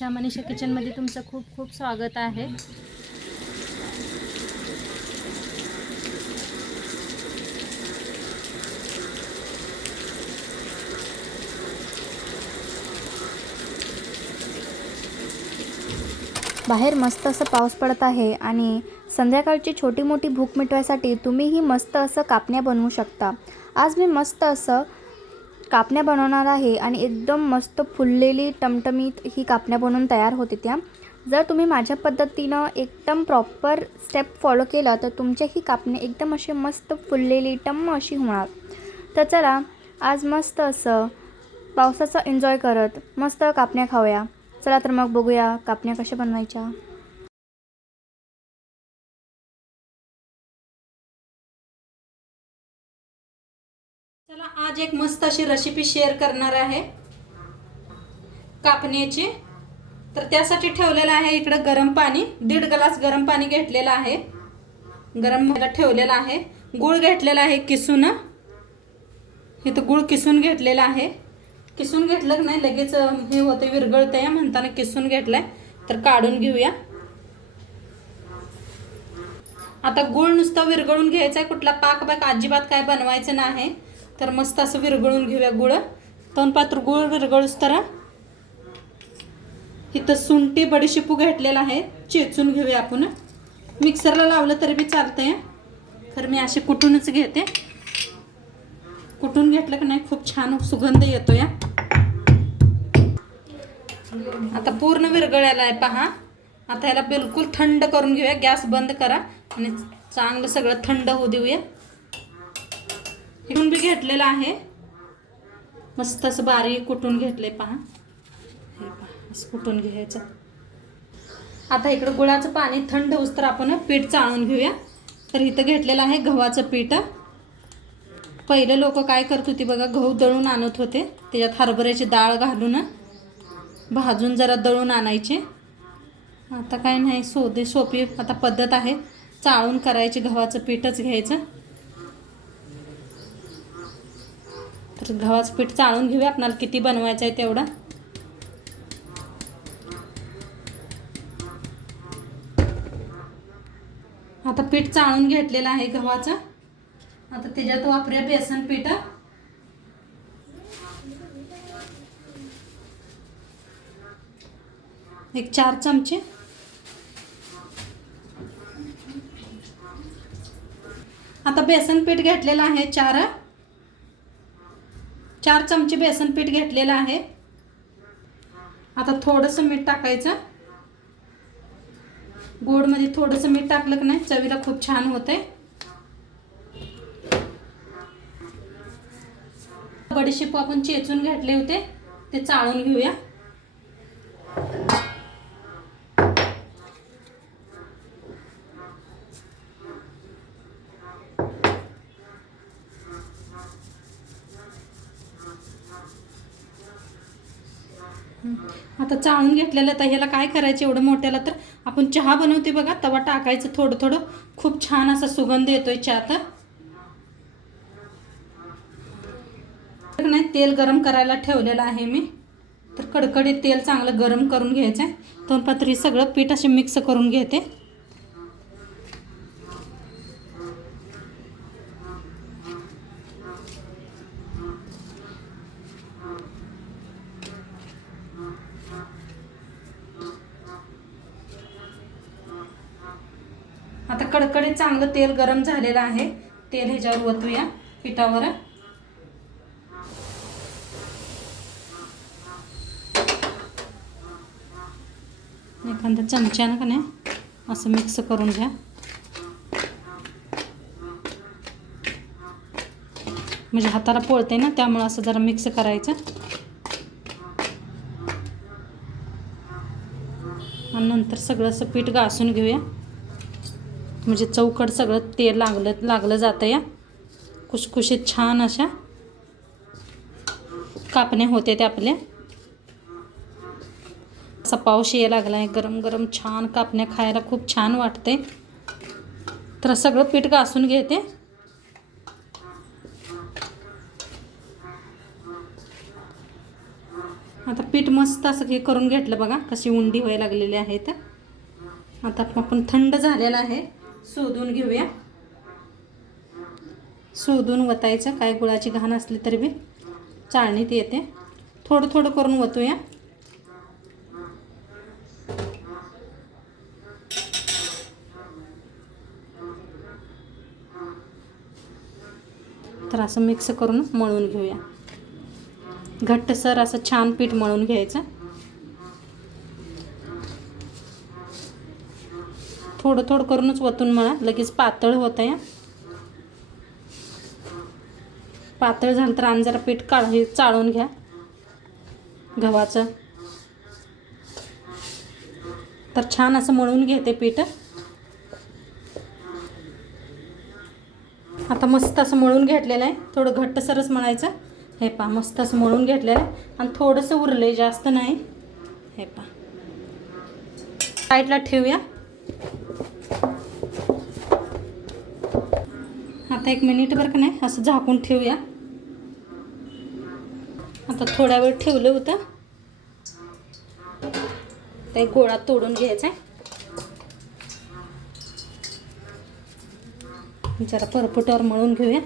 मनीषा किचनमध्ये तुमचं खूप खूप स्वागत आहे। बाहेर मस्त असं पाऊस पडत आहे आणि संध्याकाळची छोटी मोठी भूक मिटवायसाठी तुम्हीही मस्त असं कापण्या बनवू शकता। आज मी मस्त असं कापण्या बनवणार आहे आणि एकदम मस्त फुललेली टमटमीत ही कापण्या बनवून तयार होते त्या। जर तुम्ही माझ्या पद्धतीनं एकदम प्रॉपर स्टेप फॉलो केला तर तुमच्या ही कापण्या एकदम अशी मस्त फुललेली टम्म अशी होणार। तर चला आज मस्त असं पावसाचा एन्जॉय करत मस्त कापण्या खाऊया। चला तर मग बघूया कापण्या कशा बनवायच्या। चला आज एक मस्त अशी रेसिपी शेअर करणार आहे कापण्याची। तर त्यासाठी ठेवलेलं आहे इकडे गरम पाणी, 1.5 ग्लास गरम पाणी घेतलेलं आहे, गरम व्हायला ठेवलेलं आहे। गूळ घेतलेला आहे किसून, इथं गूळ किसून घेतलेला आहे। किसून घेतलं की नाही लगेच हे होतं विरघळतंय, म्हणताना किसून घेतलाय। तर काढून घेऊया। आता गूळ नुसतं विरघळून घ्यायचा आहे, कुठला पाक अजिबात काय बनवायचं नाही। तर मस्त असं विरघळून घेऊया गूळ। 2 पात्र गूळ विरघळूस तर इथं सुंठी बडीशेपू घेतलेला आहे, चेचून घेऊया आपण। मिक्सरला लावलं तरी बी चालतंय, तर मी अशी कुटूनच घेते। कुटून घेतलं की नाही खूप छान सुगंध येतोय। आता पूर्ण विरघळायला आहे पहा। आता ह्याला बिलकुल थंड करून घेऊया। गॅस बंद करा आणि चांगलं सगळं थंड होऊ देऊया। इकडून बी घेतलेलं आहे, मस्त असं बारीक कुटून घेतलंय पहा। हे पहा असं कुटून घ्यायचं। आता इकडं गुळाचं पाणी थंड होऊस तर आपण पीठ चाळून घेऊया। तर इथं घेतलेलं आहे गव्हाचं पीठ। पहिले लोक काय करत होते बघा, गहू दळून आणत होते, त्याच्यात हरभऱ्याची डाळ घालून भाजून जरा दळून आणायचे। आता काय नाही, सोपी आता पद्धत आहे, चाळून करायची, गव्हाचं पीठच घ्यायचं। तर गव्हाचं पीठ चाळून घेऊया, आपल्याला किती बनवायचं आहे तेवढं। आता पीठ चाळून घेतलेलं आहे गव्हाचं। आता त्याच्यात वापरूया बेसन पीठ। एक 4 चमचे। आता बेसन पीठ घेतलेलं आहे 4 चमचे बेसन पीठ घेतलेलं आहे। आता थोडंसं मीठ टाकायचं। गोडमध्ये थोडंसं मीठ टाकलं की नाही चवीला खूप छान होते। बडीशेपू आपण चेचून घेतले होते, ते चाळून घेऊया। आता चाळून घेतलेलं, तर ह्याला काय करायचं एवढं मोठ्याला, तर आपण चहा बनवते बघा तवा टाकायचं थोडं थोडं, खूप छान असा सुगंध येतोय चहात। नाही तेल गरम करायला ठेवलेलं आहे मी, तर कडकडीत तेल चांगलं गरम करून घ्यायचं आहे। 2 पात्री सगळं पीठ असे मिक्स करून घेते। आता कडकडीत चांगलं तेल गरम झालेलं आहे, तेल ह्याच्यावर ओतूया पिठावर। एखाद्या चमच्यानं का नाही असं मिक्स करून घ्या, म्हणजे हाताला पोळते ना, त्यामुळे असं जरा मिक्स करायचं। आणि नंतर सगळं असं पीठ घासून घेऊया, म्हणजे चौकट सगळं तेल लागलं जातं या। खुसखुशीत छान अशा कापण्या होते ते आपल्या। असा पाऊस यायला लागलाय, गरम गरम छान कापण्या खायला खूप छान वाटते। तर सगळं पीठ घासून घेते। आता पीठ मस्त असं हे करून घेतलं बघा, कशी उंडी व्हायला लागलेली आहे. तर आता आपण थंड झालेलं आहे, शोधून घेऊया. शोधून वतायचं, काय गुळाची घाण असली तरी बी चाळणीत येते. थोडं थोडं करून वतूया. तर असं मिक्स करून मळून घेऊया. घट्टसर असं छान पीठ मळून घ्यायचं. थोडं थोडं करूनच वतून मळा, लगेच पातळ होतं या. पातळ झालं तर आणि जरा पीठ चाळून घ्या गव्हाचं. तर छान असं मळून घेते पीठ. आता मस्त असं मळून घेतलेलं आहे. थोडं घट्टसरच मळायचं. हे पहा मस्त असं मळून घेतलेलं आहे आणि थोडंसं उरलंय, जास्त नाही. हे पहा साईडला ठेवूया. आता 1 मिनिटभर का नाही असं झाकून ठेवूया. आता थोडा वेळ ठेवलं होतं. ते गोळा तोडून घ्यायचा आहे. जरा परपुटावर मळून घेऊया.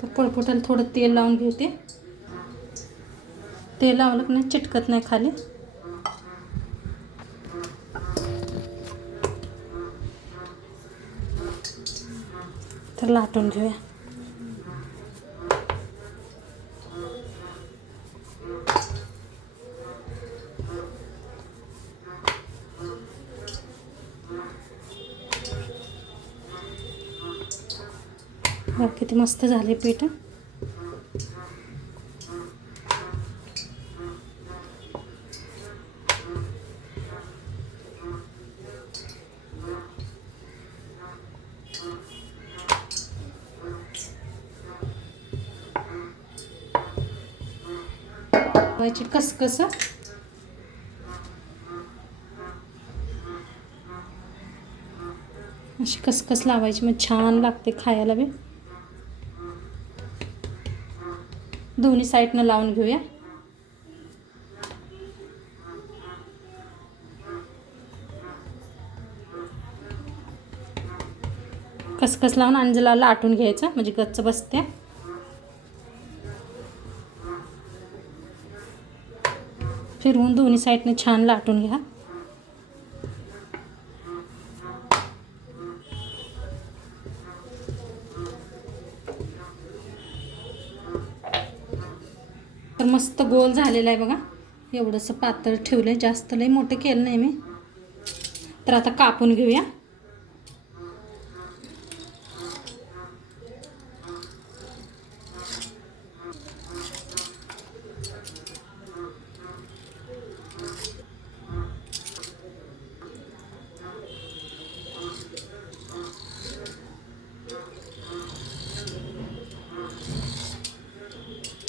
तर पळपुटाला थोडं तेल लावून घेते. तेल लावलं की नाही चिटकत नाही खाली. तर लाटून घेऊया. किती मस्त झाले पीठ. लावायची कसकस. अशी कसकस लावायची, मग छान लागते खायला बी. दोन्ही साईडनं लावून घेऊया. कसकस लावून अंजला लाटून घ्यायचं, म्हणजे गच्च बसते. फिरवून दोन्ही साईडने छान लाटून घ्या. तर मस्त गोल झालेला आहे बघा. एवढंसं पातळ ठेवलंय, जास्त लय मोठं केलं नाही मी. तर आता कापून घेऊया.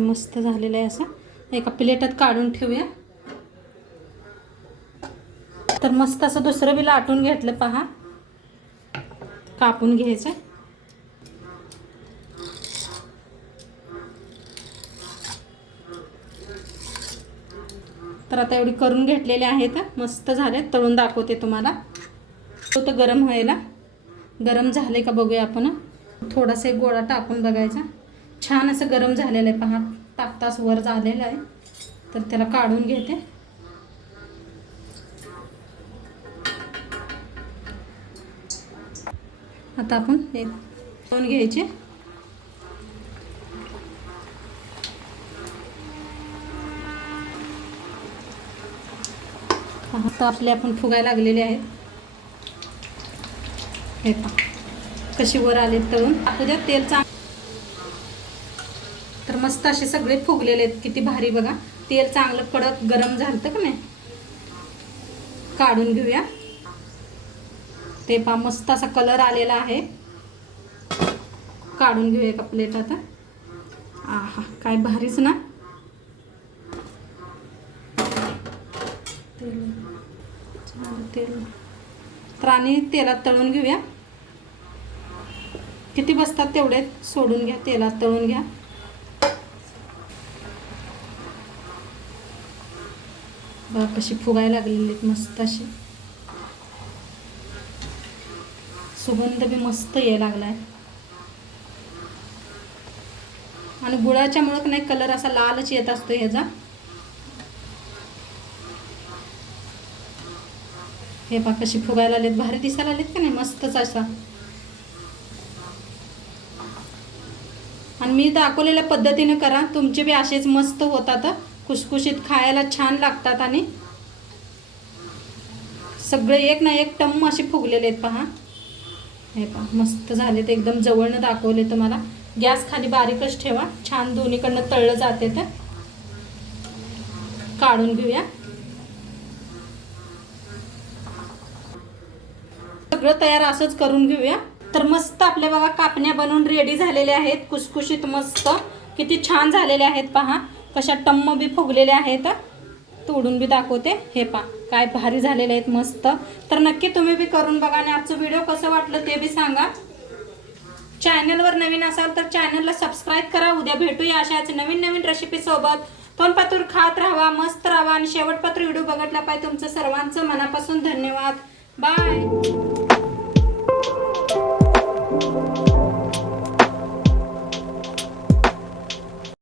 मस्त झालेलं आहे. असं एका प्लेटात काढून ठेवूया. तर मस्त असं दुसरं बी लाटून घेतलं पहा. कापून घ्यायचं. तर आता एवढी करून घेतलेले आहेत. मस्त झाले. तळून दाखवते तुम्हाला. तो गरम व्हायला. गरम झाले का बघूया आपण. थोडासा एक गोळा टाकून बघायचा. छान असं गरम झालेलं आहे पहा. तास वर झालेलं आहे. तर त्याला काढून घेते. आता आपण हे तळून घ्यायचे. आता आपले आपण फुगायला लागलेले आहेत. हे पहा कशी वर आले तळून. टाकू द्या तेल चांगलं. तर मस्त असे सगळे फुगलेले आहेत. किती भारी बघा. तेल चांगलं कडक गरम झालं का नाही. काढून घेऊया. ते पहा मस्त असा कलर आलेला आहे. काढून घेऊया एका प्लेटात. आहा काय भारीच ना. तेल तर आणि तेलात तळून घेऊया. किती बसतात तेवढे सोडून घ्या, तेलात तळून घ्या. बघा कशी फुगायला लागलेली आहेत मस्त अशी. सुगंध बी मस्त यायला लागलाय आणि गुळाच्या मुळे नाही कलर असा लालच येत असतो ह्याचा. हे बघा कशी फुगायला आलेत, भारी दिसायला आलेत का नाही, मस्तच असा. आणि मी दाखवलेल्या पद्धतीने करा, तुमचे बी असेच मस्त होतात, खुसखुशीत खायला छान लागतात. आणि सगळे एक ना एक टम्म असे फुगलेले आहेत पहा. हे पहा मस्त झालेत, एकदम जवळनं दाखवले तुम्हाला. गॅस खाली बारीकच ठेवा, छान दोन्हीकडनं तळलं जाते. तर काढून घेऊया. सगळं तयार असंच करून घेऊया. तर मस्त आपल्या बघा कापण्या बनवून रेडी झालेल्या आहेत, कुसकुशीत मस्त. किती छान झालेले आहेत पहा, कशा टम्म बी फुगलेले आहेत. तोडून बी दाखवते. हे पहा काय भारी झालेले आहेत मस्त. तर नक्की तुम्ही बी करून बघा आणि आजचं व्हिडिओ कसं वाटलं ते बी सांगा. चॅनलवर नवीन असाल तर चॅनलला सबस्क्राईब करा. उद्या भेटूया अशाच नवीन नवीन रेसिपी सोबत. तोंडपातूर खात राहावा, मस्त राहावा आणि शेवटपात्र व्हिडिओ बघितला पाहिजे. तुमचं सर्वांचं मनापासून धन्यवाद. बाय.